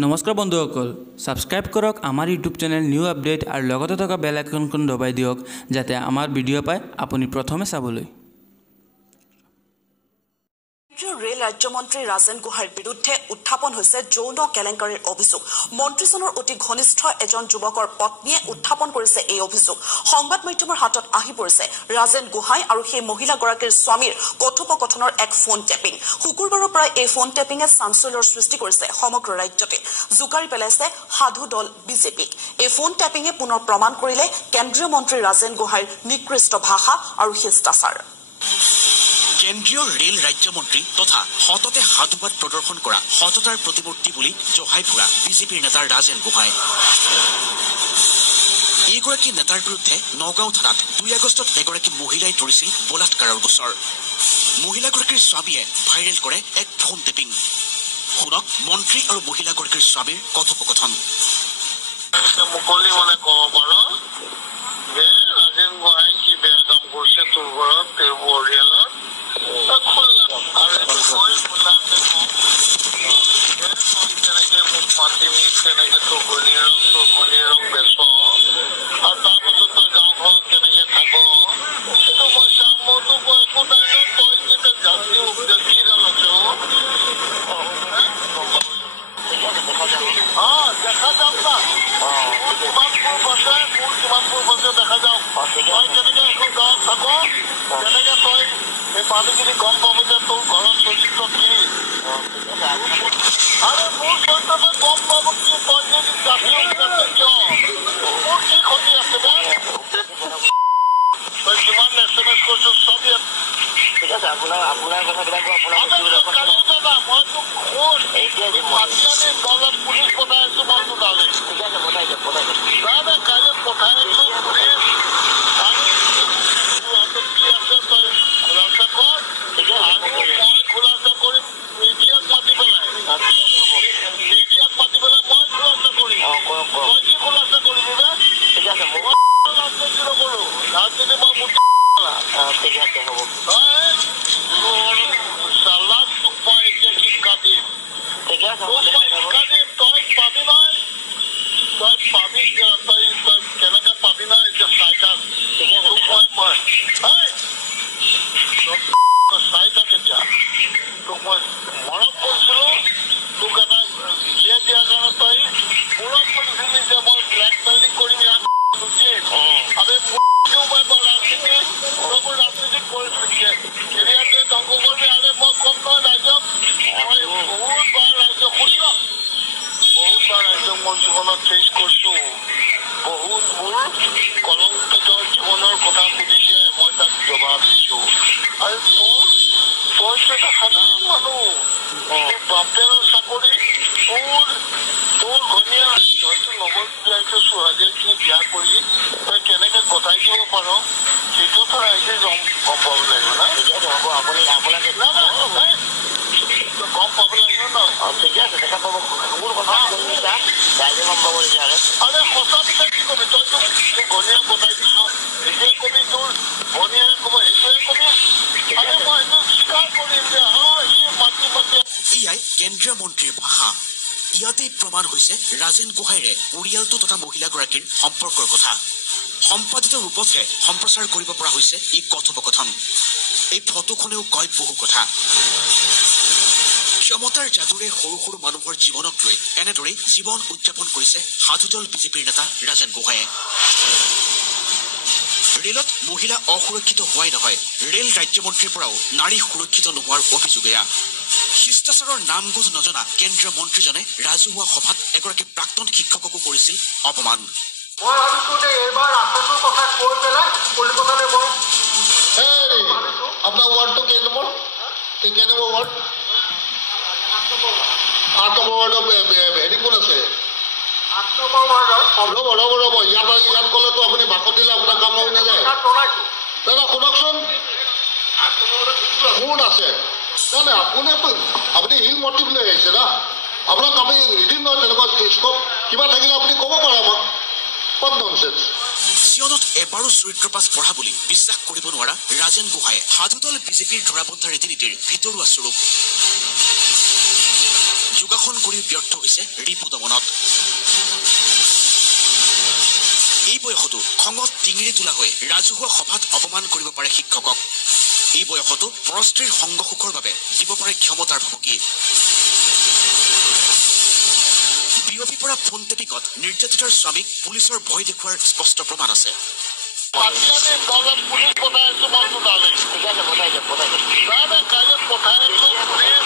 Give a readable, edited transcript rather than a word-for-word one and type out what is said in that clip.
নমস্কাৰ বন্ধুসকল, সাবস্ক্ৰাইব কৰক আমাৰ ইউটিউব চেনেল নিউ আপডেট আৰু লগতে থকা বেল আইকনখন দবাই দিয়ক যাতে আমাৰ ভিডিঅ' পায় আপুনি প্ৰথমে চাবলৈ। ৰেল ৰাজ্যমন্ত্ৰী ৰাজেন গোহাঁইৰ বিৰুদ্ধে উত্থাপন হৈছে যৌন কেলেংকাৰীৰ অভিযোগ। মন্ত্ৰীজনৰ অতি ঘনিষ্ঠ এজন যুৱকৰ পত্নীয়ে উত্থাপন কৰিছে এই অভিযোগ। সংবাদ মাধ্যমৰ হাতত আহি পৰিছে ৰাজেন গোহাঁই আৰু সেই মহিলাগৰাকীৰ স্বামীৰ কথোপকথনৰ এক ফোন টেপিং। শুকুৰবাৰৰ পৰা এই ফোন টেপিঙে চাঞ্চল্যৰ সৃষ্টি কৰিছে সমগ্ৰ ৰাজ্যতে। জোকাৰি পেলাইছে সাধু দল বিজেপিক। এই ফোন টেপিঙে পুনৰ প্ৰমাণ কৰিলে কেন্দ্ৰীয় মন্ত্ৰী ৰাজেন গোহাঁইৰ নিকৃষ্ট ভাষা আৰু শিষ্টাচাৰ। কেন্দ্ৰীয় ৰেল ৰাজ্যমন্ত্ৰী তথা সততে সাধুবাদ প্ৰদৰ্শন কৰা সততাৰ প্ৰতিমূৰ্তি বুলি জহাই ফুৰা বিজেপিৰ নেতা ৰাজেন গোহাঁই। এইগৰাকী নেতাৰ বিৰুদ্ধে নগাঁও থানাত 2 আগষ্টত এগৰাকী মহিলাই তৰিছিল বলাৎকাৰৰ গোচৰ। মহিলাগৰাকীৰ স্বামীয়ে ভাইৰেল কৰে এক ফোন টেপিং। শুনক মন্ত্ৰী আৰু মহিলাগৰাকীৰ স্বামীৰ কথোপকথন। মুকলি মনে ক'ব পাৰ যে ৰাজেন গোহাঁই কি বেয়া কাম কৰিছে তোৰ ঘৰত, তেওঁৰ পৰিয়ালত কেনেকে চকুনি ৰং বেচ আৰু তাৰ পাছত তই গাঁওখনত কেনেকে থাক সেইটো মই চাম। মইতো একো নাই ন, তই যেতিয়া জাতি কি গাল আছে দেখা যাওক না। মোৰ কিমান প্ৰুফ আছে দেখা যাওক। তই কেনেকে এখন গাঁৱত থাক, কেনেকে তই এই মানুহখিনি গম পাব যে তোৰ ঘৰৰ চৰিত্ৰ কি। আৰে মোৰ চৰিত্ৰটো গম পাব কি, তই যদি জাতীয় কিয় মোৰ কি ক্ষতি আছে বে? তই যিমান SMS কৰিছ চব ইয়াত ঠিক আছে। আপোনাৰ কথাবিলাক মই তোক মাতি আনি দলত পুলিচ পঠাই আছো। মই তোক দালে ঠিক আছে পঠাই দিয়ক কাইলৈ পঠাই আছো পুলিচ। আমি হাতত কি আছে তই খোলাচা কৰ আৰু মই খোলাচা কৰিম মিডিয়াক মাতি পেলাই মই খোলাচা কৰিম। তই কি খোলাচা কৰিবি বে? ঠিক আছে মই ৰাজনীতি নকৰো, ৰাজনীতি মই মুঠি ঠিক আছে হ'ব। চালাক তোক মই এতিয়া শিক্ষা দিম, ঠিক আছে শিক্ষা দিম। তই পাবি নহয়, তই পাবি তই কেনেকে পাবি নহয় এতিয়া চাই থাক। ঠিক আছে মই চাই থাক। এতিয়া তোক মই মৰম কৰিছিলো, তোক এটা বিয়া দিয়াৰ কাৰণে তই মূৰত কৰিছিলি যে মই ব্লেকমেইলিং কৰিম ইয়াক আমি ৰাজনীতি কৰিছো এৰিয়াতে ধ্বংস কৰিবি। আৰে মই কম নহয় ৰাইজক, মই বহুতবাৰ ৰাইজক মোৰ জীৱনত চেঞ্জ কৰিছো। বহুত মোৰ কলংকিত জীৱনৰ কথা সুধিছে, মই তাক জবাব দিছো। আৰু তইতো এটা সাধাৰণ মানুহ, বাপেৰৰ চাকৰি, তোৰ ঘনীয়া হয়তো লগত বিয়াইছো ছোৱালীখিনি বিয়া কৰি তই কেনেকে গতাই দিব পাৰ সেইটোতো ৰাইজে গম পাব লাগিব না। হ'ব আপুনি আপোনাক গম পাব লাগিব ন। ঠিক আছে দেখা পাব মোৰ কথা ৰাইজে গম পাব লাগে। আৰে সঁচা পিছত কি কবি? তই তোৰ ঘনীয়াক গতাই দিছ, সেইটোৱে কবি। তোৰ ঘনীয়াকে কব সেইটোৱে কবি। আৰে মই এইটো স্বীকাৰ কৰিম যে এয়াই কেন্দ্ৰীয় মন্ত্ৰীৰ ভাষা। ইয়াতেই প্ৰমাণ হৈছে ৰাজেন গোহাঁইৰে পৰিয়ালটো তথা মহিলাগৰাকীৰ সম্পৰ্কৰ কথা। সম্পাদিত ৰূপতহে সম্প্ৰচাৰ কৰিব পৰা হৈছে এই কথোপকথন। এই ফটোখনেও কয় বহু কথা। ক্ষমতাৰ যাদুৰে সৰু সৰু মানুহৰ জীৱনক লৈ এনেদৰেই জীৱন উদযাপন কৰিছে সাধুদল বিজেপিৰ নেতা ৰাজেন গোহাঁইয়ে। ৰেলত মহিলা অসুৰক্ষিত হোৱাই নহয়, ৰেল ৰাজ্যমন্ত্ৰীৰ পৰাও নাৰী সুৰক্ষিত নোহোৱাৰ অভিযোগ এয়া। শিষ্টাচাৰৰ নাম গোধ নজনা কেন্দ্ৰীয় মন্ত্ৰীজনে ৰাজহুৱা সভাত এগৰাকী প্ৰাক্তন শিক্ষককো কৰিছিল অপমান। মই ভাবিছো যে এইবাৰ আচলটোৰ কথা কৈ পেলাই কলিকতালৈ মই আপোনাৰ ৱাৰ্ডটো কেই নম্বৰ ৱাৰ্ড? 8 নম্বৰ ৱাৰ্ডত হেৰি কোন আছে? 8 নম্বৰ ৱাৰ্ডত ৰ'ব ইয়াত ক'লেতো আপুনি ভাষণ দিলে আপোনাৰ কাম হৈ নাযায়। দাদা শুনকচোন, কোন আছে? নাই আপুনি হিল মটিভ লৈ আহিছে না। আপোনাক আমি এদিন নহয় তেনেকুৱা স্কপ কিবা থাকিলে আপুনি ক'ব পাৰে আমাক। জীৱনত এবাৰো চৰিত্ৰপাছ পঢ়া বুলি বিশ্বাস কৰিব নোৱাৰা ৰাজেন গোহাঁইয়ে সাধুদল বিজেপিৰ ধৰাবন্ধা ৰীতি নীতিৰ ভিতৰুৱা স্বৰূপ। যোগাসন কৰি ব্যৰ্থ হৈছে ৰিপু দমনত এই বয়সতো খঙত টিঙিৰি তোলা হৈ ৰাজহুৱা সভাত অপমান কৰিব পাৰে শিক্ষকক এই বয়সতো পৰস্ত্ৰীৰ সংগ সুখৰ বাবে দিব পাৰে ক্ষমতাৰ ভাবুকি বিয়পি পৰা ফোন টেপিকত নিৰ্যাতিতাৰ স্বামীক পুলিচৰ ভয় দেখুৱাৰ স্পষ্ট প্ৰমাণ আছে পুলিচ পঠাই আছো মানুহ তালৈ কাইলৈ পঠাই পুলিচ